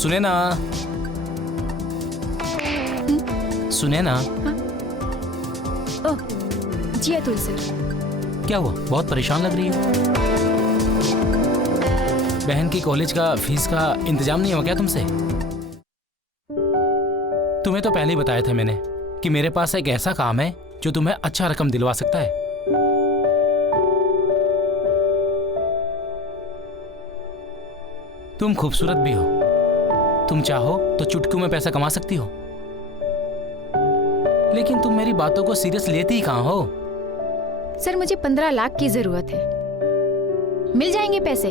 सुने ना, सुने ना। ओह जी अतुल सर। क्या हुआ, बहुत परेशान लग रही हो? बहन की कॉलेज का फीस का इंतजाम नहीं हो क्या तुमसे? तुम्हें तो पहले ही बताया था मैंने कि मेरे पास एक ऐसा काम है जो तुम्हें अच्छा रकम दिलवा सकता है। तुम खूबसूरत भी हो, तुम चाहो तो चुटकियों में पैसा कमा सकती हो, लेकिन तुम मेरी बातों को सीरियस लेती ही कहां हो? सर मुझे 15 लाख की जरूरत है, मिल जाएंगे पैसे?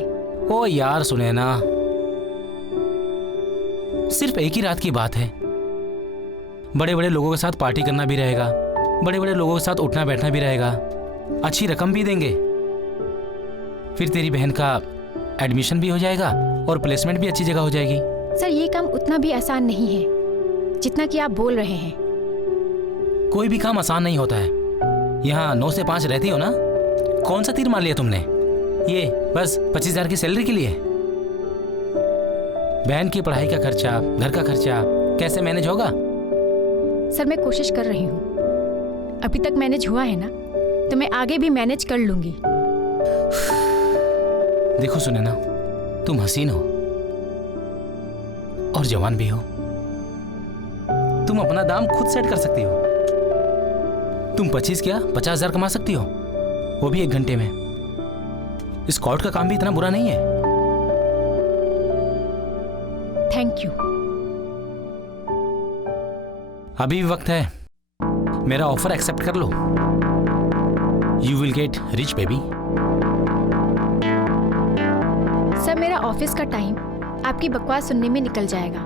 ओ यार सुने ना, सिर्फ एक ही रात की बात है। बड़े बड़े लोगों के साथ पार्टी करना भी रहेगा, बड़े बड़े लोगों के साथ उठना बैठना भी रहेगा, अच्छी रकम भी देंगे, फिर तेरी बहन का एडमिशन भी हो जाएगा और प्लेसमेंट भी अच्छी जगह हो जाएगी। सर ये काम उतना भी आसान नहीं है जितना कि आप बोल रहे हैं। कोई भी काम आसान नहीं होता है। यहाँ 9 से 5 रहती हो ना, कौन सा तीर मार लिया तुमने? ये बस 25,000 की सैलरी के लिए? बहन की पढ़ाई का खर्चा, घर का खर्चा कैसे मैनेज होगा? सर मैं कोशिश कर रही हूँ, अभी तक मैनेज हुआ है ना, तो मैं आगे भी मैनेज कर लूंगी। देखो सुने ना, तुम हसीन हो और जवान भी हो, तुम अपना दाम खुद सेट कर सकती हो। तुम 25 क्या 50,000 कमा सकती हो, वो भी 1 घंटे में। स्काउट का काम भी इतना बुरा नहीं है। Thank you. अभी भी वक्त है, मेरा ऑफर एक्सेप्ट कर लो। You will get rich baby. Sir मेरा ऑफिस का टाइम आपकी बकवास सुनने में निकल जाएगा,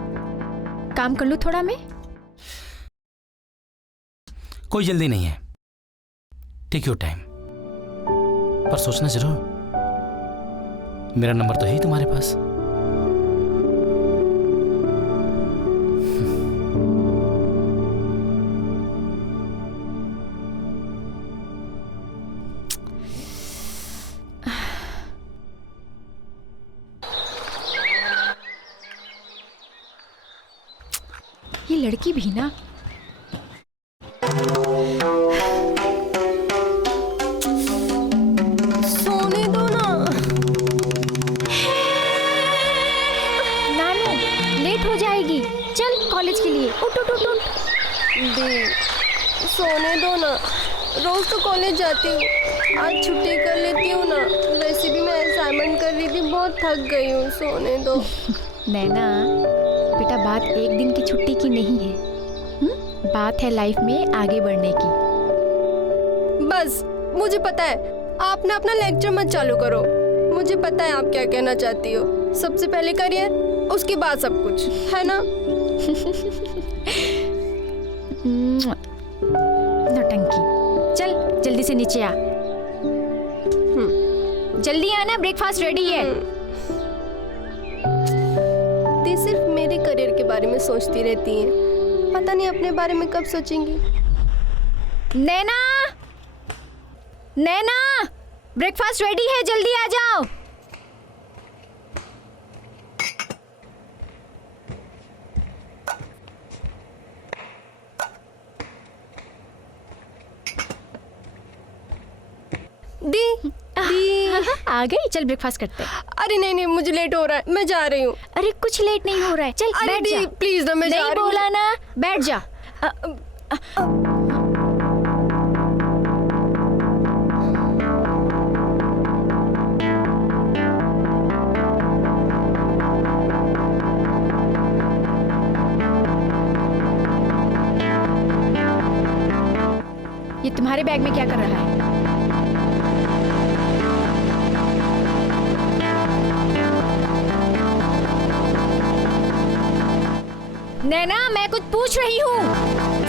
काम कर लूँ थोड़ा मैं? कोई जल्दी नहीं है, टेक योर टाइम, पर सोचना जरूर, मेरा नंबर तो है ही तुम्हारे पास। ये लड़की भी ना, सोने दो ना। नानू लेट हो जाएगी, चल कॉलेज के लिए, उठ उठ उठ उठ। दी सोने दो ना, रोज तो कॉलेज जाती हूँ, आज छुट्टी कर लेती हूँ ना। वैसे भी मैं असाइनमेंट कर रही थी, बहुत थक गई हूँ, सोने दो। नैना बेटा, बात एक दिन की छुट्टी की नहीं है, बात है लाइफ में आगे बढ़ने की। बस मुझे पता है, आप ना अपना लेक्चर मत चालू करो। मुझे पता है आप क्या कहना चाहती हो। सबसे पहले करियर, उसके बाद सब कुछ, है ना? नौटंकी। चल जल्दी से नीचे आ। जल्दी आना, ब्रेकफास्ट रेडी है। दी सिर्फ मेरे करियर के बारे में सोचती रहती हैं, पता नहीं अपने बारे में कब सोचेंगी। नैना, नैना, ब्रेकफास्ट रेडी है, जल्दी आ जाओ। दी आ गई, चल ब्रेकफास्ट करते हैं। अरे नहीं नहीं, मुझे लेट हो रहा है, मैं जा रही हूँ। अरे कुछ लेट नहीं हो रहा है, चल अरे बैठ जा। दी प्लीज ना, मैं जा नहीं रही हूँ। बोला ना, बैठ जा। ये तुम्हारे बैग में क्या कर रहा है? नैना, मैं कुछ पूछ रही हूँ,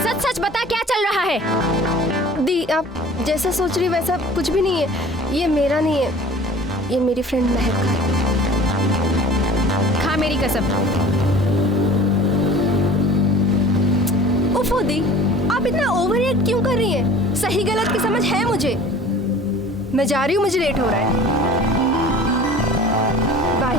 सच सच बता क्या चल रहा है? दी आप जैसा सोच रही वैसा कुछ भी नहीं है, ये मेरा नहीं है, ये मेरी फ्रेंड महक का है। खा मेरी कसम। उफो दी, आप इतना ओवर रिएक्ट क्यों कर रही हैं? सही गलत की समझ है मुझे। मैं जा रही हूँ, मुझे लेट हो रहा है। बाय।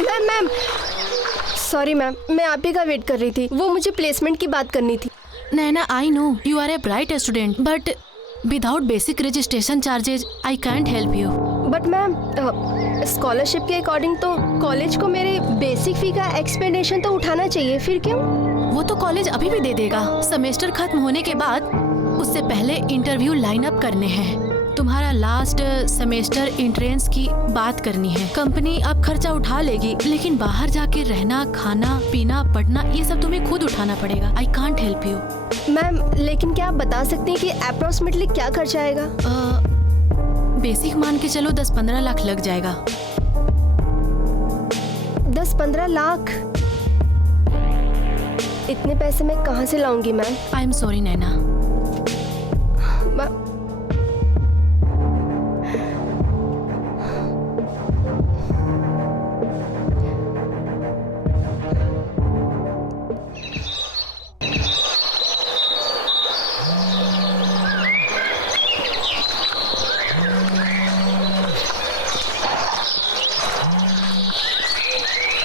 मैम सॉरी मैम, मैं आप ही का वेट कर रही थी। वो मुझे प्लेसमेंट की बात करनी थी। Naina, I know you are a bright student, but without basic registration charges, I can't help you. But ma'am scholarship के अकॉर्डिंग तो कॉलेज को मेरे बेसिक फी का एक्सपेंडिशन तो उठाना चाहिए। फिर क्यों? वो तो कॉलेज अभी भी दे देगा। सेमेस्टर खत्म होने के बाद उससे पहले इंटरव्यू लाइन अप करने हैं। तुम्हारा लास्ट सेमेस्टर एंट्रेंस की बात करनी है। कंपनी अब खर्चा उठा लेगी, लेकिन बाहर जाके रहना, खाना, पीना, पढ़ना ये सब तुम्हें खुद उठाना पड़ेगा। I can't help you. Ma'am लेकिन क्या आप बता सकते हैं कि अप्रोक्सीमेटली क्या खर्चा आएगा? बेसिक मान के चलो 10-15 लाख लग जाएगा। 10-15 लाख? इतने पैसे मैं कहाँ से लाऊंगी ma'am? I am sorry Naina.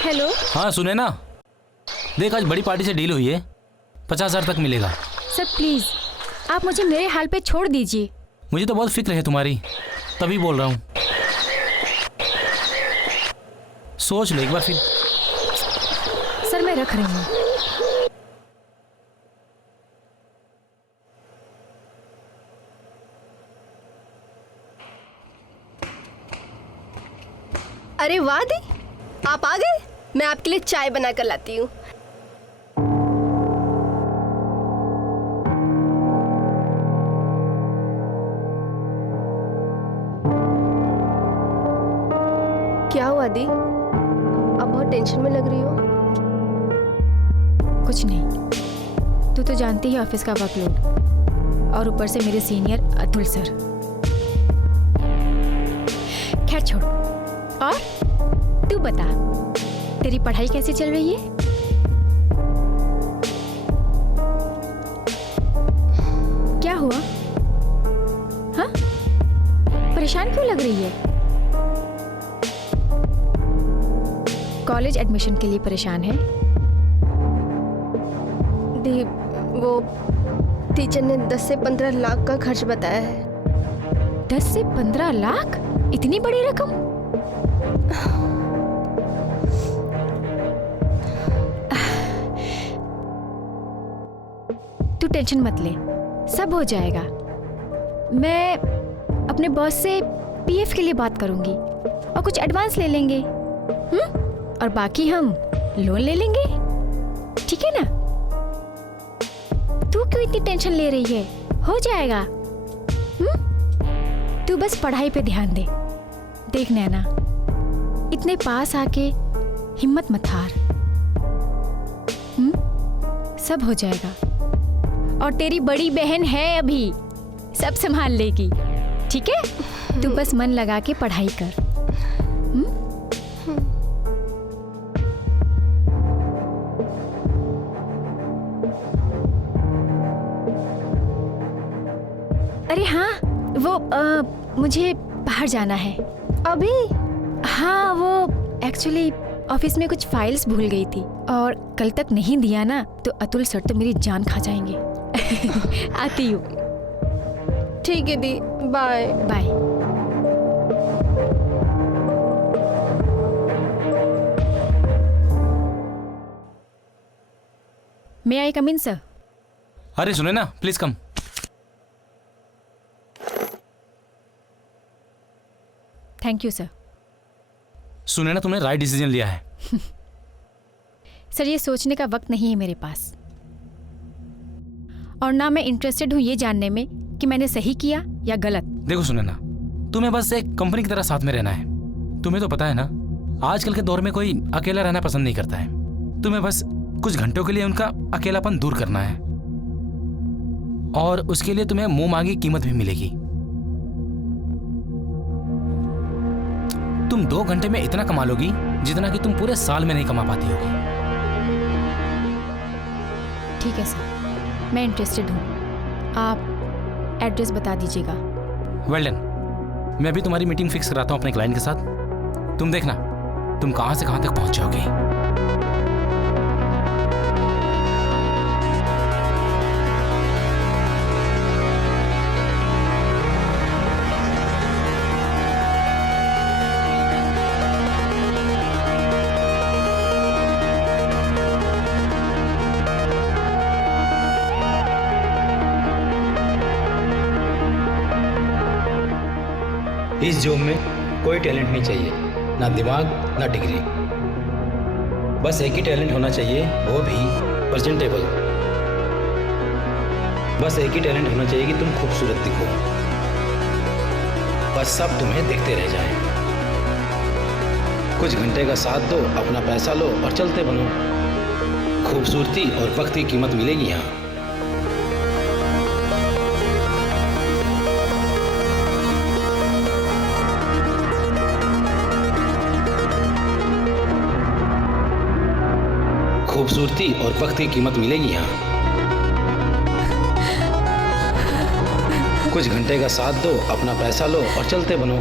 Hello. हाँ सुने ना, देख आज बड़ी पार्टी से डील हुई है, 50,000 तक मिलेगा। सर प्लीज़ आप मुझे मेरे हाल पे छोड़ दीजिए। मुझे तो बहुत फिक्र है तुम्हारी, तभी बोल रहा हूँ। सोच लो एक बार फिर। सर मैं रख रही हूँ। अरे वाह दी, आप आ गए। मैं आपके लिए चाय बना कर लाती हूँ। क्या हुआ दी, आप बहुत टेंशन में लग रही हो। कुछ नहीं, तू तो जानती है ऑफिस का वर्कलोड, और ऊपर से मेरे सीनियर अतुल सर। खैर छोड़, और तू बता तेरी पढ़ाई कैसी चल रही है? क्या हुआ? हाँ, परेशान क्यों लग रही है? कॉलेज एडमिशन के लिए परेशान है? दी वो टीचर ने 10 से 15 लाख का खर्च बताया है। 10 से 15 लाख? इतनी बड़ी रकम? तू टेंशन मत ले, सब हो जाएगा। मैं अपने बॉस से पीएफ के लिए बात करूंगी और कुछ एडवांस ले लेंगे, और बाकी हम लोन ले लेंगे, ठीक है ना? तू क्यों इतनी टेंशन ले रही है? हो जाएगा। तू बस पढ़ाई पे ध्यान दे। देख नैना, इतने पास आके हिम्मत मत हार। सब हो जाएगा, और तेरी बड़ी बहन है अभी, सब संभाल लेगी, ठीक है? तू बस मन लगा के पढ़ाई कर। अरे हाँ, वो मुझे बाहर जाना है अभी। हाँ, वो एक्चुअली ऑफिस में कुछ फाइल्स भूल गई थी, और कल तक नहीं दिया ना तो अतुल सर तो मेरी जान खा जाएंगे। आती हूँ। ठीक है दी, बाय बाय। मे आई कम इन सर? अरे सुने ना, please come. Thank you sir. सुने ना, तुमने राइट डिसीजन लिया है। सर ये सोचने का वक्त नहीं है मेरे पास, और ना मैं इंटरेस्टेड हूँ ये जानने में कि मैंने सही किया या गलत। देखो सुने ना, तुम्हें बस एक कंपनी की तरह साथ में रहना है। तुम्हें तो पता है ना, आजकल के दौर में कोई अकेला रहना पसंद नहीं करता है। तुम्हें बस कुछ घंटों के लिए उनका अकेलापन दूर करना है, और उसके लिए तुम्हें मुंह मांगी कीमत भी मिलेगी। तुम 2 घंटे में इतना कमा लोगी जितना कि तुम पूरे साल में नहीं कमा पाती होगी। ठीक है सर, मैं इंटरेस्टेड हूँ। आप एड्रेस बता दीजिएगा। Well done. मैं अभी तुम्हारी मीटिंग फिक्स कराता हूँ अपने क्लाइंट के साथ। तुम देखना, तुम कहां से कहां तक पहुंच जाओगी। इस जॉब में कोई टैलेंट नहीं चाहिए, ना दिमाग ना डिग्री, बस एक ही टैलेंट होना चाहिए, वो भी प्रेजेंटेबल। बस एक ही टैलेंट होना चाहिए कि तुम खूबसूरत दिखो, बस सब तुम्हें देखते रह जाएं। कुछ घंटे का साथ दो, अपना पैसा लो और चलते बनो। खूबसूरती और वक्त की कीमत मिलेगी यहाँ। खूबसूरती और वक्त की कीमत मिलेगी यहाँ। कुछ घंटे का साथ दो, अपना पैसा लो और चलते बनो।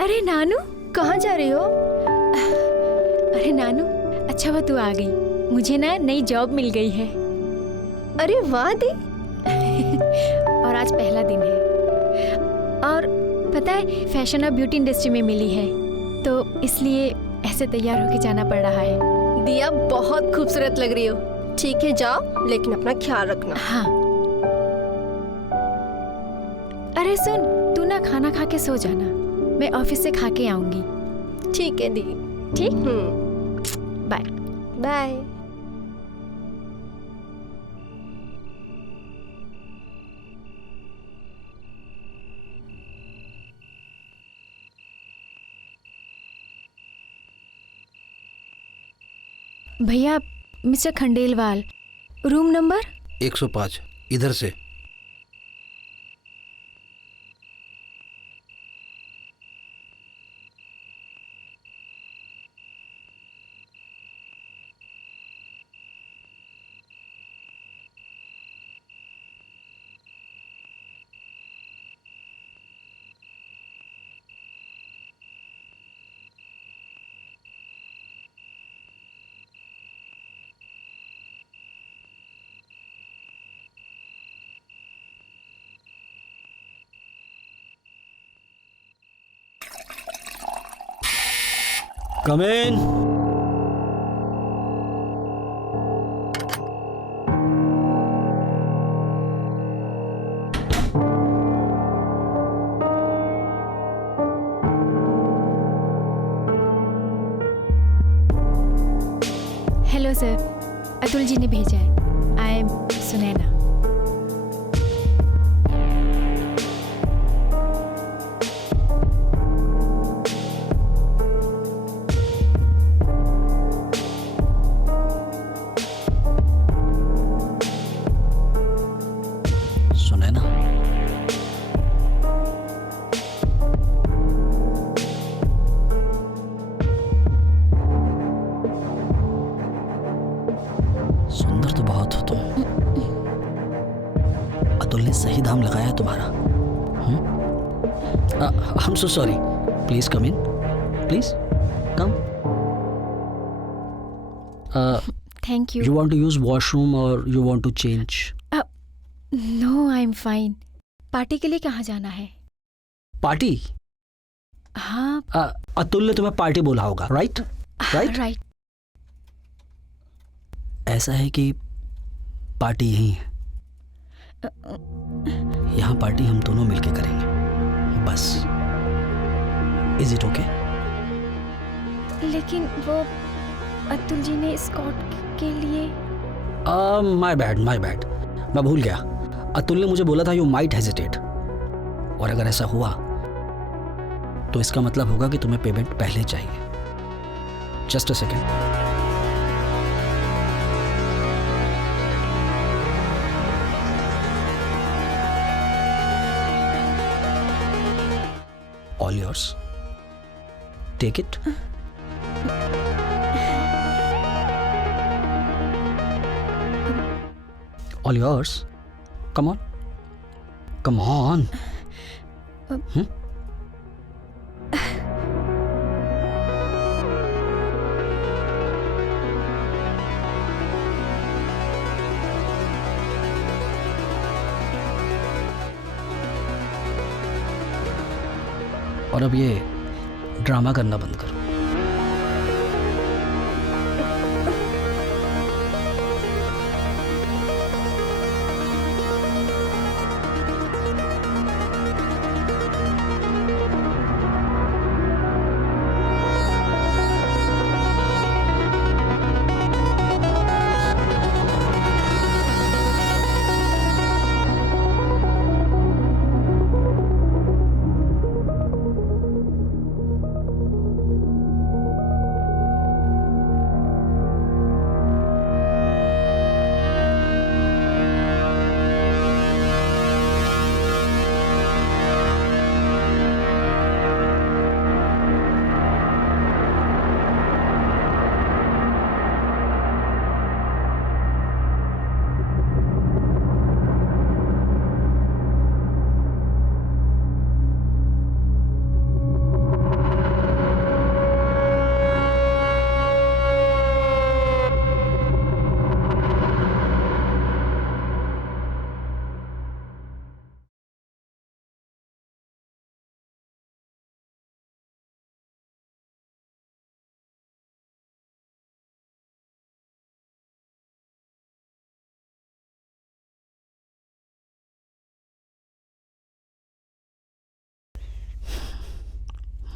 अरे नानू, कहाँ जा रही हो? अरे नानू, अच्छा हुआ तू आ गई। मुझे ना नई जॉब मिल गई है। अरे वाह दी। और आज पहला दिन है। और पता है, फैशन और ब्यूटी इंडस्ट्री में मिली है, तो इसलिए ऐसे तैयार होके जाना पड़ रहा है। दिया बहुत खूबसूरत लग रही हो। ठीक है जाओ, लेकिन अपना ख्याल रखना। हाँ। अरे सुन, तू ना खाना खा के सो जाना, मैं ऑफिस से खा के आऊंगी। ठीक है दी। ठीक, बाय। बाय। भैया, मिस्टर खंडेलवाल, रूम नंबर 105 इधर से। कम इन। हेलो सर, अतुल जी ने भेजा है। I am Sunaina. सुनैना, सुंदर तो बहुत हो तुम। अतुल ने सही दाम लगाया है तुम्हारा। I am so sorry, please come in, please come. Thank you you. Want to use washroom और you want to change? No, I am fine. Party के लिए कहाँ जाना है? पार्टी? हाँ, अतुल ने तुम्हें पार्टी बोला होगा, राइट? राइट? राइट। ऐसा है कि पार्टी यहीं है, यहाँ पार्टी हम दोनों मिलके करेंगे, बस। Is it okay? लेकिन वो अतुल जी ने स्कॉट के लिए। माय बैड, मैं भूल गया। अतुल ने मुझे बोला था यू माइट हेजिटेट, और अगर ऐसा हुआ तो इसका मतलब होगा कि तुम्हें पेमेंट पहले चाहिए। Just a second. All yours. Take it. All yours. Come on. Come on. और अब ये ड्रामा करना बंद करो।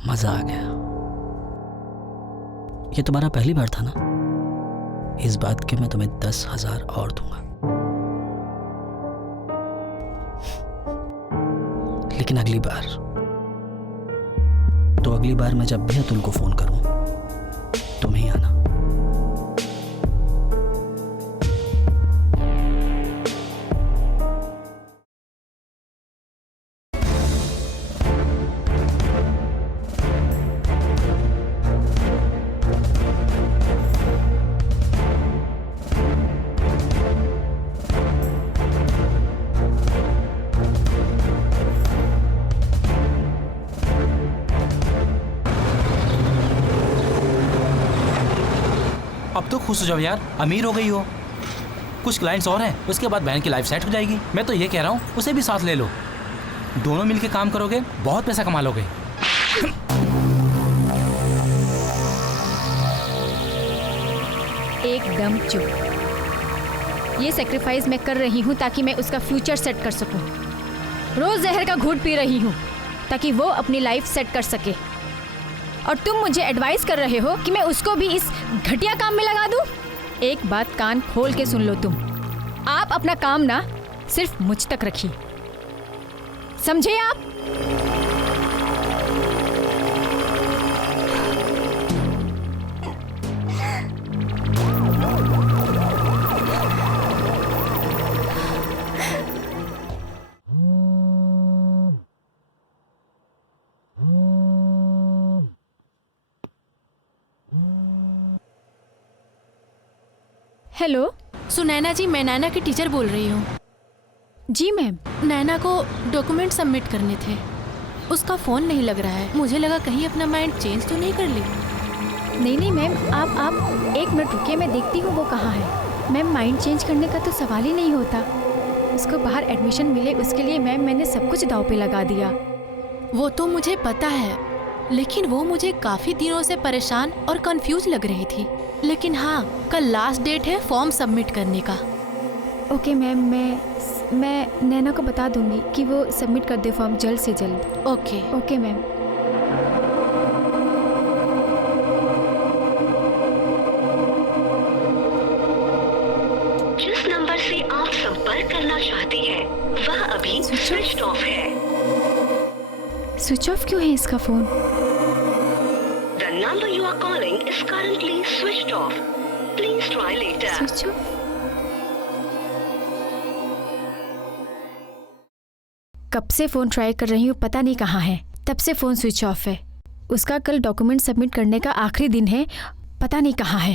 मजा आ गया। ये तुम्हारा पहली बार था ना? इस बात के मैं तुम्हें 10,000 और दूंगा। लेकिन अगली बार मैं जब भी अतुल को फोन करूं, तुम ही आना। अब तो खुश हो जाओ यार, अमीर हो गई हो। कुछ क्लाइंट्स और हैं, उसके बाद बहन की लाइफ सेट हो जाएगी। मैं तो ये कह रहा हूँ उसे भी साथ ले लो, दोनों मिलके काम करोगे, बहुत पैसा कमा लोगे। एकदम चुप। ये सेक्रीफाइस मैं कर रही हूँ ताकि मैं उसका फ्यूचर सेट कर सकूँ। रोज जहर का घूंट पी रही हूँ ताकि वो अपनी लाइफ सेट कर सके, और तुम मुझे एडवाइस कर रहे हो कि मैं उसको भी इस घटिया काम में लगा दूं? एक बात कान खोल के सुन लो तुम, आप अपना काम ना सिर्फ मुझ तक रखिए, समझे आप? हेलो सुनैना जी, मैं नैना की टीचर बोल रही हूँ। जी मैम। नैना को डॉक्यूमेंट सबमिट करने थे, उसका फ़ोन नहीं लग रहा है। मुझे लगा कहीं अपना माइंड चेंज तो नहीं कर ली। नहीं मैम, आप 1 मिनट रुकिए, मैं देखती हूँ वो कहाँ है। मैम माइंड चेंज करने का तो सवाल ही नहीं होता। उसको बाहर एडमिशन मिले उसके लिए मैम मैंने सब कुछ दांव पे लगा दिया। वो तो मुझे पता है, लेकिन वो मुझे काफ़ी दिनों से परेशान और कंफ्यूज लग रही थी। लेकिन हाँ, कल लास्ट डेट है फॉर्म सबमिट करने का। ओके मैम, मैं नैना को बता दूंगी कि वो सबमिट कर दे फॉर्म जल्द से जल्द। ओके। Okay ma'am. जिस नंबर से आप संपर्क करना चाहते हैं वह अभी स्विच ऑफ है। स्विच ऑफ क्यों है इसका phone? The number you are calling is currently switched off. Please try later. Switch off? कब से फ़ोन ट्राई कर रही हूँ, पता नहीं कहाँ है। तब से फ़ोन स्विच ऑफ है। उसका कल डॉक्यूमेंट सबमिट करने का आखिरी दिन है, पता नहीं कहाँ है।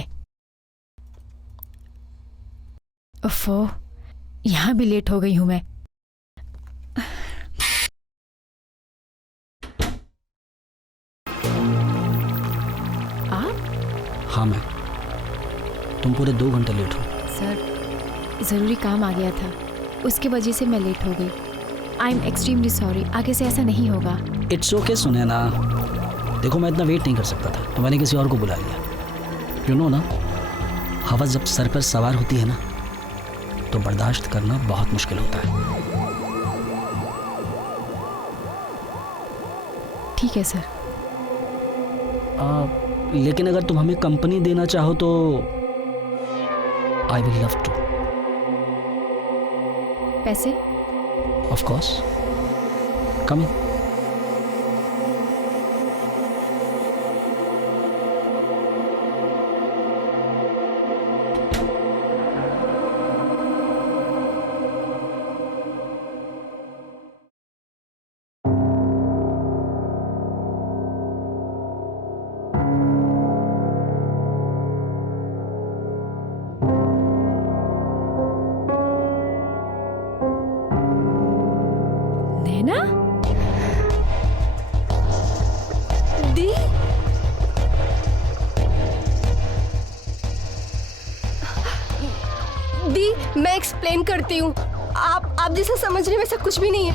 ओफो, यहाँ भी लेट हो गई हूँ मैं। आप? हाँ मैं। तुम पूरे 2 घंटे लेट हो। सर, ज़रूरी काम आ गया था, उसकी वजह से मैं लेट हो गई। आई एम एक्सट्रीमली सॉरी, आगे से ऐसा नहीं होगा। इट्स ओके सुनैना, देखो मैं इतना वेट नहीं कर सकता था तो मैंने किसी और को बुला लिया। यू नो ना, हवस जब सर पर सवार होती है ना तो बर्दाश्त करना बहुत मुश्किल होता है। ठीक है सर। लेकिन अगर तुम हमें कंपनी देना चाहो तो आई विल लव टू। पैसे? ऑफ कोर्स, कम इन। नैना? दी? दी, मैं एक्सप्लेन करती हूँ। आप जैसा समझ रहे हैं वैसा कुछ भी नहीं है।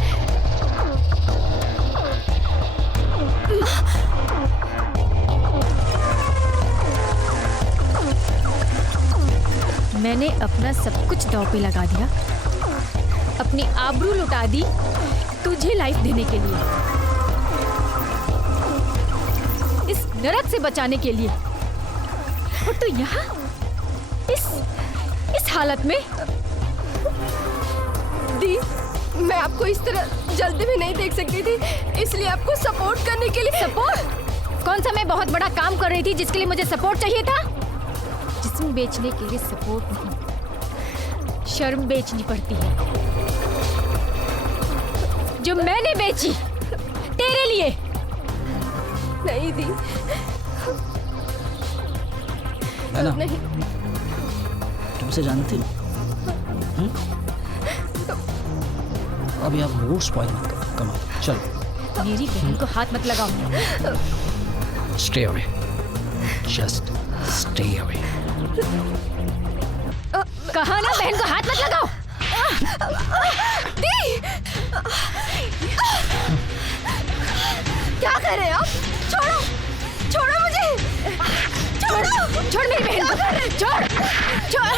मैंने अपना सब कुछ दांव पे लगा दिया, अपनी आबरू लुटा दी तुझे लाइफ देने के लिए, इस नरक से बचाने के लिए। और तू यहाँ इस हालत में? दी, मैं आपको इस तरह जल्दी भी नहीं देख सकती थी, इसलिए आपको सपोर्ट करने के लिए। सपोर्ट? कौन सा मैं बहुत बड़ा काम कर रही थी जिसके लिए मुझे सपोर्ट चाहिए था? जिस्म बेचने के लिए सपोर्ट नहीं, शर्म बेचनी पड़ती है, जो मैंने बेची तेरे लिए। नहीं दी, है ना? नहीं। तुमसे जानती हूँ। अभी आप मूड स्पॉइल मत करो। कम ऑन, चलो। मेरी बहन को हाथ मत लगाओ। Stay away, just stay away. कहा ना बहन को हाथ मत लगाओ। दी! क्या कर रहे हैं आप? छोड़ो, छोड़ो मुझे, छोड़ो, छोड़ मेरी बहन को, छोड़, छोड़।